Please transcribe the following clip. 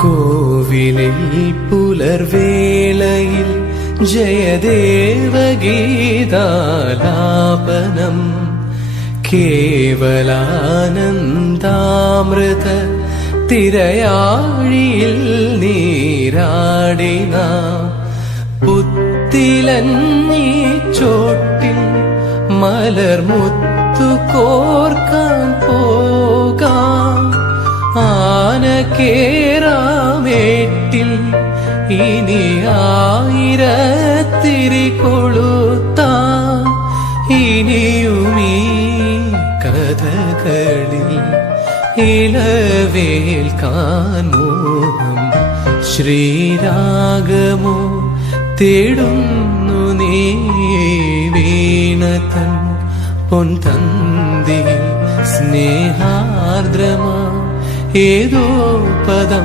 കോവിലിൽ പുലർവേളയിൽ ജയദേവഗീതാലാപനം കേവലാനന്ദാമൃത തിരയാഴിയിൽ നീരാടിന പുത്തിലഞ്ഞി ചോട്ടിൽ മലർമുത്തു കോർക്കാൻ പോകാം ആനക്കേറാമേട്ടിൽ ഇനി ആയിരത്തിരി കൊളുത്താം ഇനിയുമീ കഥകളിൽ ഇളവേൽക്കാൻ മോഹം ശ്രീരാഗമോ തേടുന്നു നീ വീണതൻ പൊൻതന്തിയിൽ സ്നേഹാർദ്രമാ ഏതോ പദം